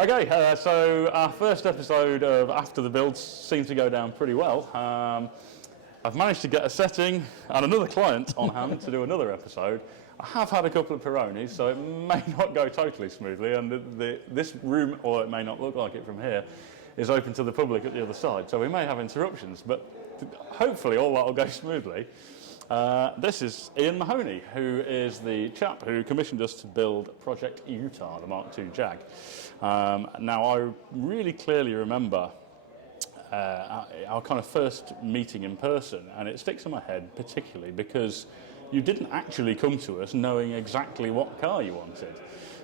Okay, so our first episode of After the Builds seemed to go down pretty well. I've managed to get a setting and another client on hand to do another episode. I have had a couple of Peronis, so it may not go totally smoothly, and this room, or it may not look like it from here, is open to the public at the other side, so we may have interruptions, but hopefully all that will go smoothly. This is Ian Mahoney, who is the chap who commissioned us to build Project Utah, the Mark II Jag. Now, I really clearly remember our kind of first meeting in person, and it sticks in my head particularly because you didn't actually come to us knowing exactly what car you wanted.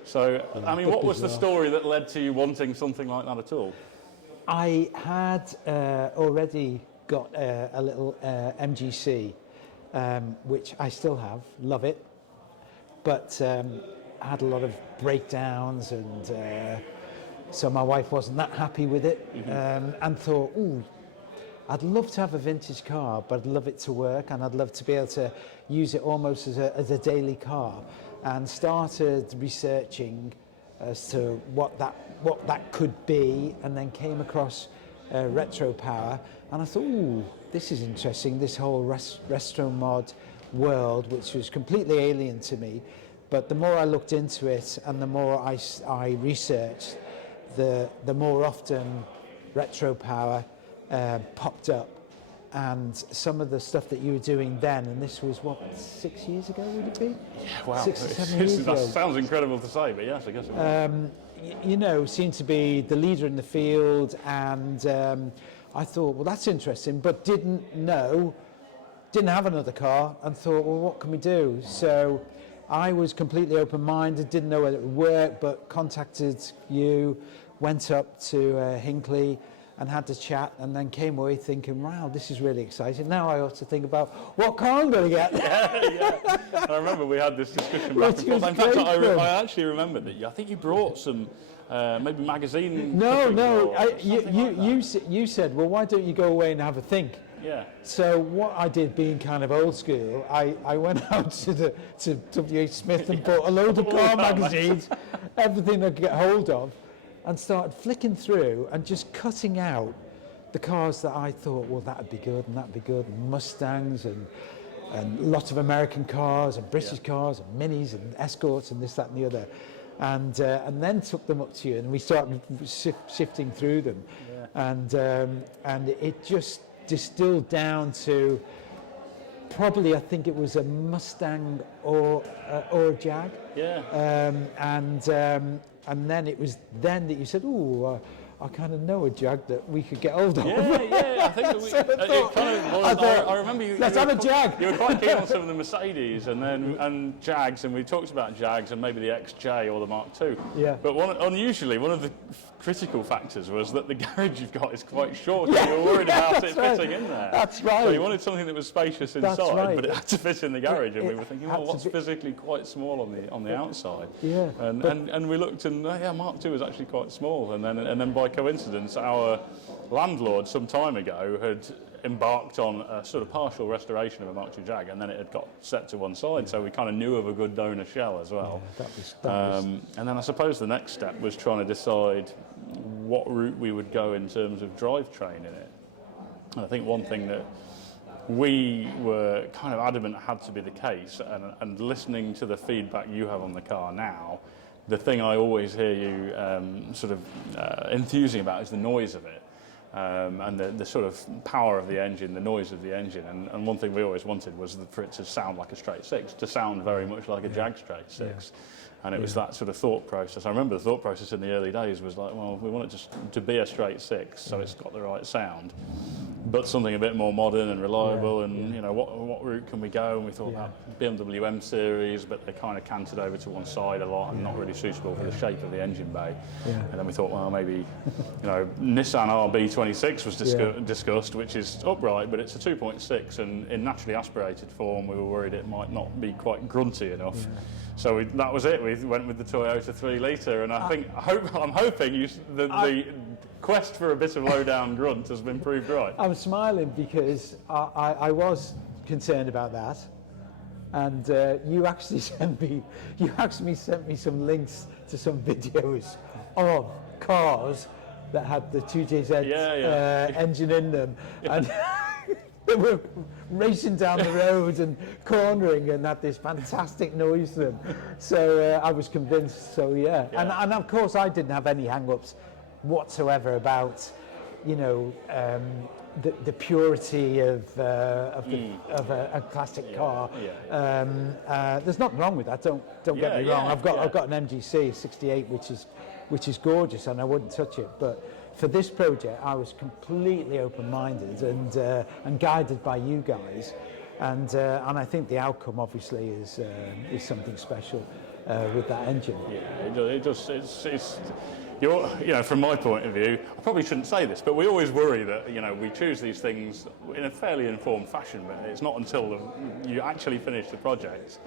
So, I mean, what was the story that led to you wanting something like that at all? I had already got a little MGC, which I still have, love it, but I had a lot of breakdowns, and so my wife wasn't that happy with it, and thought, ooh, I'd love to have a vintage car, but I'd love it to work, and I'd love to be able to use it almost as a daily car, and started researching as to what that could be, and then came across Retro Power, and I thought, ooh, this is interesting, this whole Restomod world, which was completely alien to me. But the more I looked into it and the more I researched, the more often Retro Power popped up, and some of the stuff that you were doing then, and this was what, 6 years ago would it be? Yeah, wow. 6 or 7 years ago. That sounds incredible to say, but yes, I guess it was. You know, seemed to be the leader in the field, and I thought, well, that's interesting, but didn't have another car, and thought, well, what can we do? So I was completely open-minded, didn't know whether it would work, but contacted you, went up to Hinckley and had the chat, and then came away thinking, wow, this is really exciting. Now I ought to think about what car I'm going to get. Yeah. I remember we had this discussion back and forth. In fact, I actually remember that I think you brought some maybe magazine. No. You said, well, why don't you go away and have a think? Yeah. So what I did, being kind of old school, I went out to W.H. Smith and bought a load of car magazines, everything I could get hold of, and started flicking through and just cutting out the cars that I thought, well, that'd be good and that'd be good, and Mustangs and lots of American cars and British cars and Minis and Escorts and this, that and the other. And then took them up to you, and we started sifting through them. Yeah. And it just distilled down to probably, I think it was a Mustang or a Jag. Yeah. And then it was then that you said, "Oh, I kind of know a Jag that we could get hold of." Yeah. I think I remember you. Let's have a Jag. You were quite keen on some of the Mercedes and Jags, and we talked about Jags and maybe the XJ or the Mark II. Yeah. But unusually, one of the critical factors was that the garage you've got is quite short, and you were worried about it fitting in there. That's right. So you wanted something that was spacious inside, but it had to fit in the garage, and we were thinking, well, what's physically quite small on the outside? Yeah. And we looked, and Mark II was actually quite small, and then by coincidence, our landlord some time ago had embarked on a sort of partial restoration of a Mark II Jag, and then it had got set to one side, so we kind of knew of a good donor shell as well. Yeah, that was. And then I suppose the next step was trying to decide what route we would go in terms of drivetrain in it. And I think one thing that we were kind of adamant had to be the case, and listening to the feedback you have on the car now, the thing I always hear you enthusing about is the noise of it. And the sort of power of the engine, the noise of the engine, and one thing we always wanted was for it to sound like a straight six, to sound very much like a Jag straight six. And it was that sort of thought process. I remember the thought process in the early days was like, well, we want it to be a straight six, so it's got the right sound, but something a bit more modern and reliable, and you know, what route can we go? And we thought that BMW M series, but they kind of canted over to one side a lot and not really suitable for the shape of the engine bay. And then we thought, well, maybe, you know, Nissan RB26 was discussed, which is upright, but it's a 2.6, and in naturally aspirated form, we were worried it might not be quite grunty enough. So that was it. We went with the Toyota 3 litre, and I'm hoping the quest for a bit of low-down grunt has been proved right. I'm smiling because I was concerned about that, and you actually sent me some links to some videos of cars that had the 2JZ Yeah. engine in them, and they were racing down the road and cornering and had this fantastic noise to them. So I was convinced. So yeah. And of course I didn't have any hang-ups whatsoever about, you know, the purity of a classic car. There's nothing wrong with that. Don't get me wrong. I've got an MGC 68 which is gorgeous, and I wouldn't touch it. But for this project, I was completely open-minded and guided by you guys, and I think the outcome obviously is something special with that engine. Yeah, it just it's. You know, from my point of view, I probably shouldn't say this, but we always worry that, you know, we choose these things in a fairly informed fashion, but it's not until you actually finish the project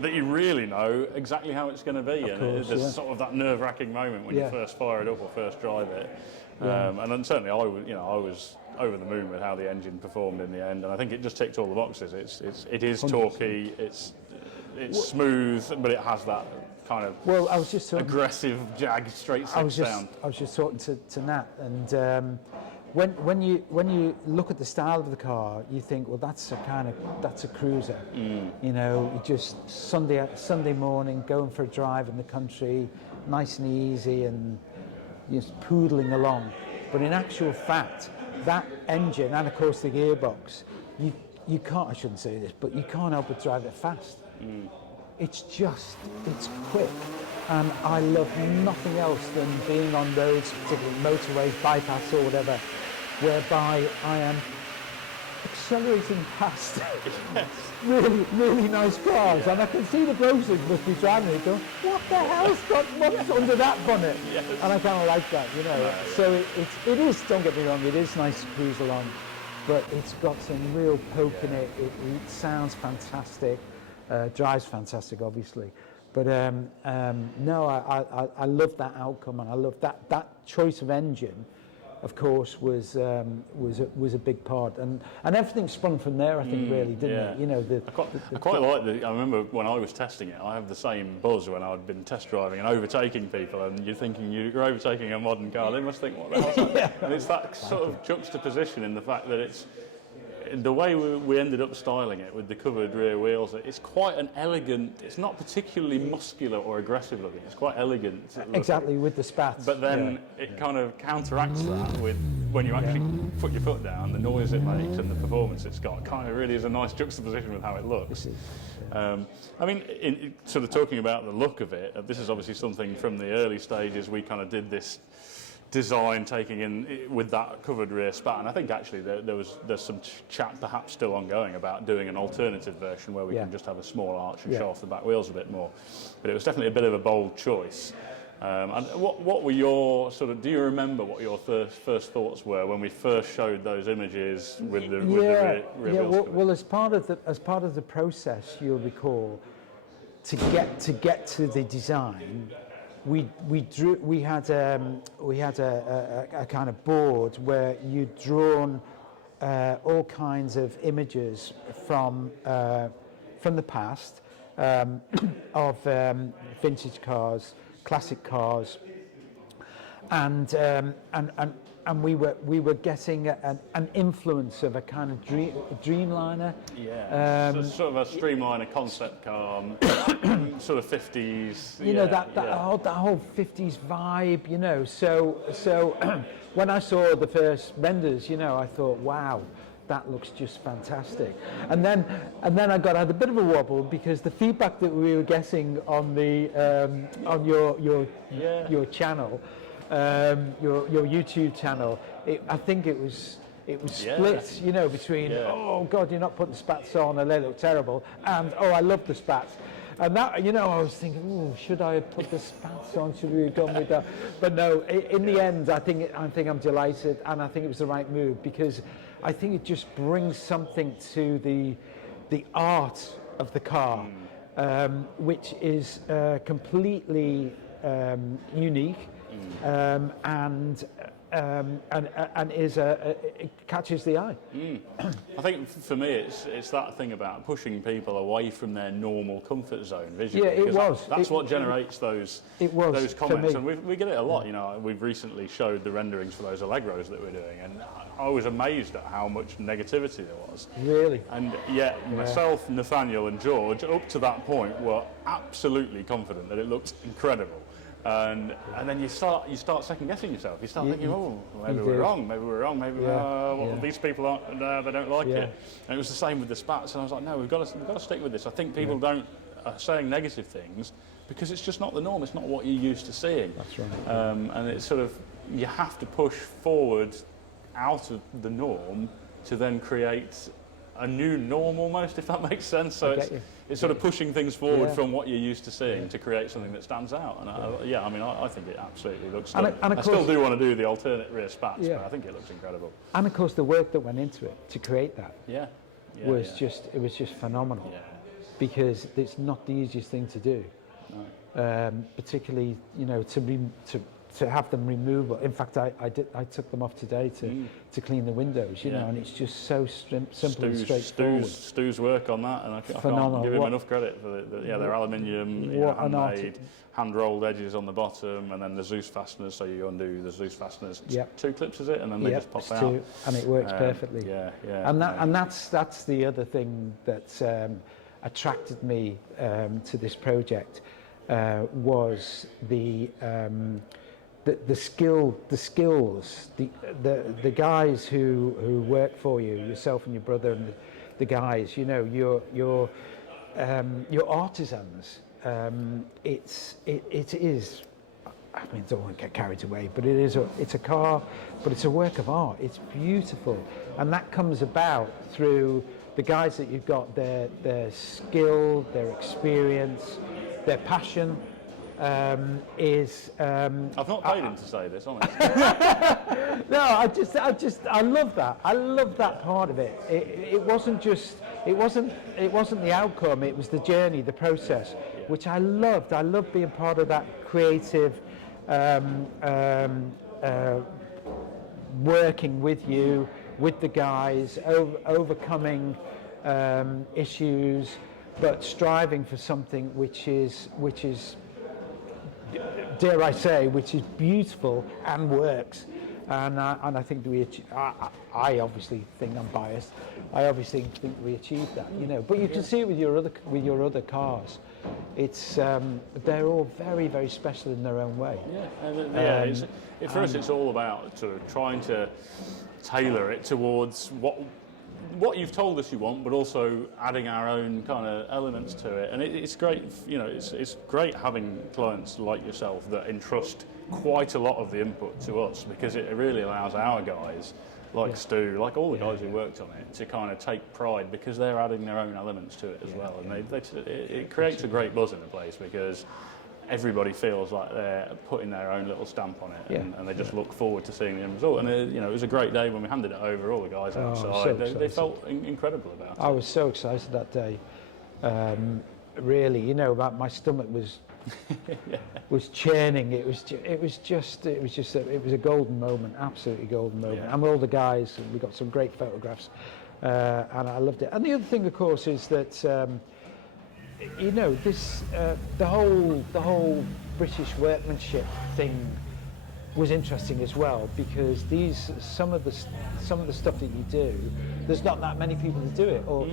that you really know exactly how it's going to be. There's sort of that nerve-wracking moment when you first fire it up or first drive it. And then certainly I was over the moon with how the engine performed in the end, and I think it just ticked all the boxes. It is 100%. Torquey, it's smooth, but it has that kind of I was just aggressive Jag straight six sound. I was just talking to Nat, and when you look at the style of the car, you think, well, that's a cruiser. You know, you just Sunday morning going for a drive in the country, nice and easy, and just poodling along. But in actual fact, that engine and of course the gearbox, you can't. I shouldn't say this, but you can't help but drive it fast. It's quick, and I love nothing else than being on roads, particularly motorways, bypass or whatever, whereby I am accelerating past really nice cars, and I can see the blokes who must be driving it going, what the what's under that bonnet? And I kind of like that, you know. So it is, don't get me wrong, it is nice to cruise along, but it's got some real poke in it. It sounds fantastic. Drives fantastic, obviously, but no, I love that outcome, and I love that choice of engine. Of course, was a big part, and everything sprung from there. I think really, didn't it? You know, I quite like the. I remember when I was testing it, I have the same buzz when I'd been test driving and overtaking people, and you're thinking you're overtaking a modern car. They must think, what the hell's that? And it's that sort of juxtaposition in the fact that it's. The way we ended up styling it with the covered rear wheels, it's quite an elegant, it's not particularly muscular or aggressive looking, it's quite elegant looking. Exactly, with the spats. But then it kind of counteracts that with, when you actually put your foot down, the noise it makes and the performance it's got, kind of really is a nice juxtaposition with how it looks. I mean, sort of talking about the look of it, this is obviously something from the early stages we kind of did this design taking in with that covered rear spat, and I think actually there's some chat perhaps still ongoing about doing an alternative version where we can just have a small arch and show off the back wheels a bit more, but it was definitely a bit of a bold choice. And what were your sort of, do you remember what your first thoughts were when we first showed those images with the rear wheels? Well, as part of the process, you'll recall, to get to the design, we had a kind of board where you'd drawn all kinds of images from the past of vintage cars, classic cars, and we were getting an influence of a kind of dreamliner. So sort of a streamliner concept car, sort of 50s. You know, that whole 50s vibe. You know, so when I saw the first renders, you know, I thought, wow, that looks just fantastic. And then I had a bit of a wobble because the feedback that we were getting on the on your channel. Your YouTube channel, I think it was split, you know, between oh God, you're not putting spats on, and they look terrible, and oh, I love the spats, and that, you know, I was thinking, oh, should I have put the spats on? Should we have gone with that? But no, in the end, I think I'm delighted, and I think it was the right move because I think it just brings something to the art of the car, which is completely unique. And is it catches the eye. I think for me, it's that thing about pushing people away from their normal comfort zone visually. Yeah, it was. That's what generates those comments, for me. and we get it a lot. You know, we've recently showed the renderings for those Allegros that we're doing, and I was amazed at how much negativity there was. Really? And yet, myself, Nathaniel, and George, up to that point, were absolutely confident that it looked incredible. And then you start second guessing yourself. You start thinking, oh, maybe we're wrong. Maybe these people aren't. They don't like it. And it was the same with the spats. And I was like, no, we've got to stick with this. I think people are saying negative things because it's just not the norm. It's not what you're used to seeing. That's right. And it's sort of, you have to push forward out of the norm to then create a new norm almost, if that makes sense. So it's sort of pushing things forward from what you're used to seeing to create something that stands out. And I think it absolutely looks good. I still do want to do the alternate rear spats, but I think it looks incredible. And of course the work that went into it to create that was just phenomenal. Yeah. Because it's not the easiest thing to do. No. Particularly, you know, to have them removable. In fact, I took them off today to clean the windows, you know, and it's just so simple and straightforward. Stu's work on that, and I can't give him enough credit for they're aluminium, handmade, hand-rolled edges on the bottom, and then the Zeus fasteners, so you undo the Zeus fasteners. 2 clips, is it? And then they just pop out. 2, and it works perfectly. And that's the other thing that attracted me to this project, was the skills, the guys who work for you, yourself and your brother and the guys, you know, your artisans. It is. I mean, don't want to get carried away, but it's a car, but it's a work of art. It's beautiful, and that comes about through the guys that you've got, their skill, their experience, their passion. I've not paid him to say this, honestly. No, I love that. I love that part of it. It wasn't the outcome. It was the journey, the process, which I loved. I loved being part of that creative, working with you, with the guys, overcoming issues, but striving for something which is, dare I say, which is beautiful and works. And I think I obviously think I'm biased. I obviously think we achieved that, you know. But you can see it with your other cars. It's they're all very, very special in their own way. For us, it's all about sort of trying to tailor it towards what you've told us you want, but also adding our own kind of elements to it. And it's great, you know, it's great having clients like yourself that entrust quite a lot of the input to us, because it really allows our guys, like Stu, like all the guys who worked on it, to kind of take pride, because they're adding their own elements to it as well. And it creates a great buzz in the place, because everybody feels like they're putting their own little stamp on it, and they just look forward to seeing the end result. And it was a great day when we handed it over. All the guys outside, they felt incredible about it. I was so excited that day. Really, you know, my stomach was churning. It was a golden moment, absolutely golden moment. And with all the guys, we got some great photographs, and I loved it. And the other thing, of course, is that. You know, this the whole British workmanship thing was interesting as well, because some of the stuff that you do, there's not that many people that do it, or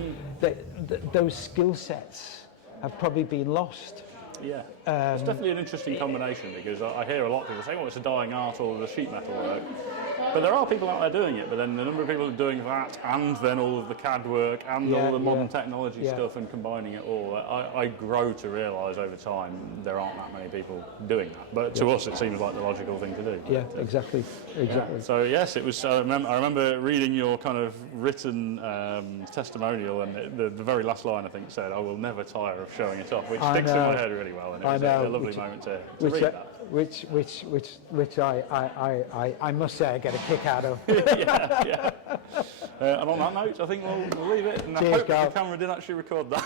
those skill sets have probably been lost. Yeah, it's definitely an interesting combination, because I hear a lot of people say, "Oh, it's a dying art, all of the sheet metal work." But there are people out there doing it, but then the number of people who are doing that, and then all of the CAD work, and all the modern technology stuff, and combining it all, I grow to realise over time there aren't that many people doing that. But to us, it seems like the logical thing to do. Yeah, exactly. Yeah. So yes, it was. I remember reading your kind of written testimonial, and the very last line, I think, said, "I will never tire of showing it off," which sticks in my head really well, and it was a lovely moment to read that. Which I must say I get a kick out of. And on that note, I think we'll leave it. And I hope the camera did actually record that.